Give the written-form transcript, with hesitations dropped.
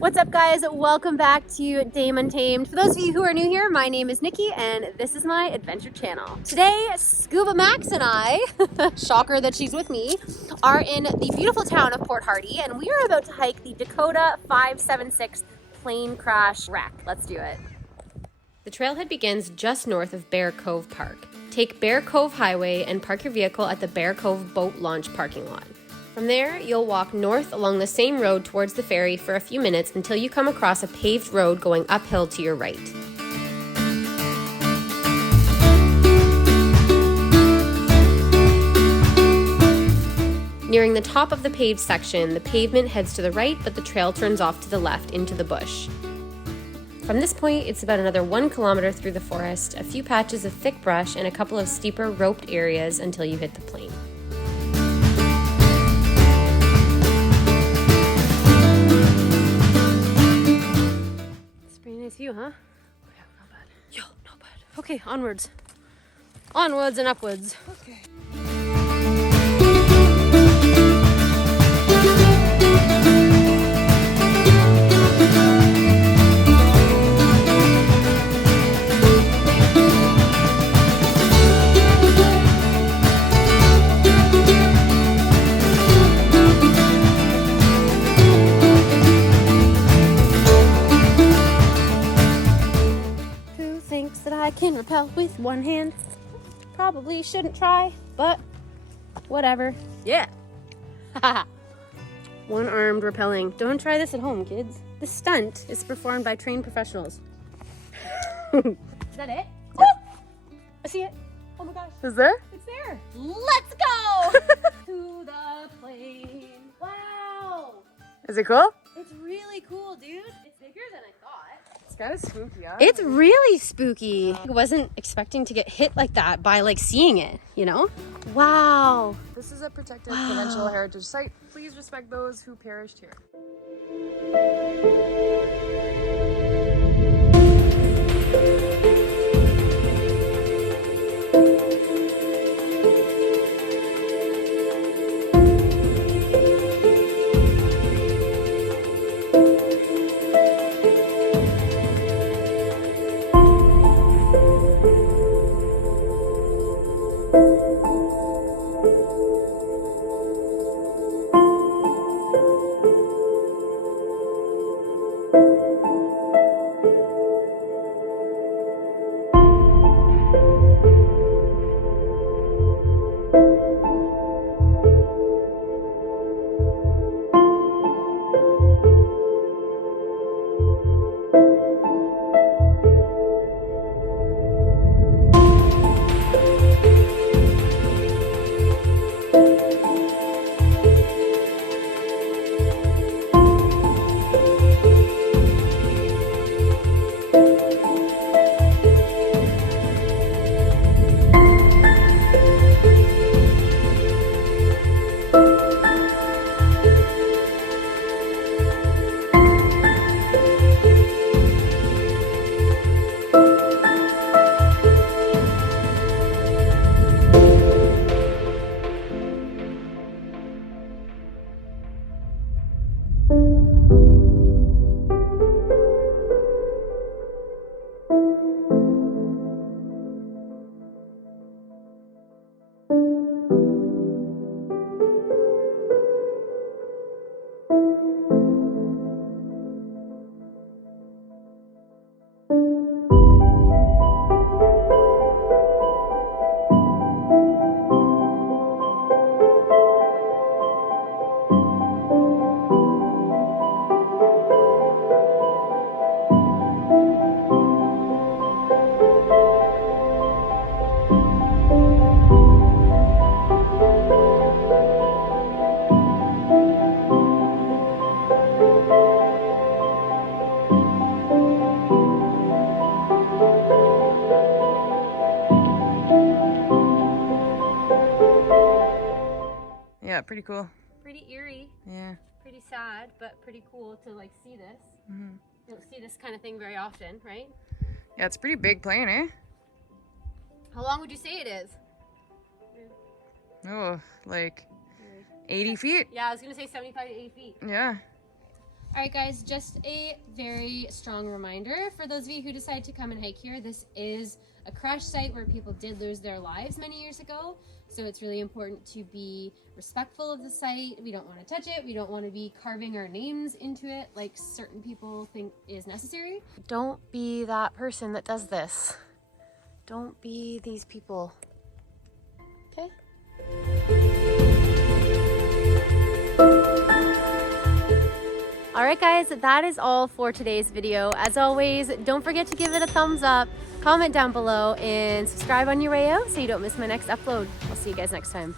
What's up, guys? Welcome back to Dame Untamed. For those of you who are new here, my name is Nikki and this is my adventure channel. Today, Scuba Max and I, shocker that she's with me, are in the beautiful town of Port Hardy and we are about to hike the Dakota 576 plane crash wreck. Let's do it. The trailhead begins just north of Bear Cove Park. Take Bear Cove Highway and park your vehicle at the Bear Cove Boat Launch parking lot. From there, you'll walk north along the same road towards the ferry for a few minutes until you come across a paved road going uphill to your right. Nearing the top of the paved section, the pavement heads to the right, but the trail turns off to the left into the bush. From this point, it's about another 1 kilometer through the forest, a few patches of thick brush, and a couple of steeper roped areas until you hit the plane. View, huh? Yeah, not bad. Yo, not bad. Okay, onwards. Onwards and upwards. Okay. I can rappel with one hand. Probably shouldn't try, but whatever. Yeah. One-armed rappelling. Don't try this at home, kids. This stunt is performed by trained professionals. Is that it? Yeah. I see it. Oh my gosh. Is there? It's there. Let's go! To the plane. Wow. Is it cool? It's really cool, dude. It's bigger than I thought. It's kind of spooky, huh? It's really spooky. I wasn't expecting to get hit like that by seeing it, you know? Wow. This is a protected provincial heritage site. Please respect those who perished here. Yeah, pretty cool. Pretty eerie. Yeah. Pretty sad, but pretty cool to see this. Mm-hmm. You don't see this kind of thing very often, right? Yeah, it's a pretty big plane, eh? How long would you say it is? Oh, like 80 feet? Yeah, I was gonna say 75 to 80 feet. Yeah. All right, guys, just a very strong reminder for those of you who decide to come and hike here. This is a crash site where people did lose their lives many years ago. So it's really important to be respectful of the site. We don't want to touch it. We don't want to be carving our names into it like certain people think is necessary. Don't be that person that does this. Don't be these people. Okay? Alright guys, that is all for today's video. As always, don't forget to give it a thumbs up, comment down below, and subscribe on your way out so you don't miss my next upload. I'll see you guys next time.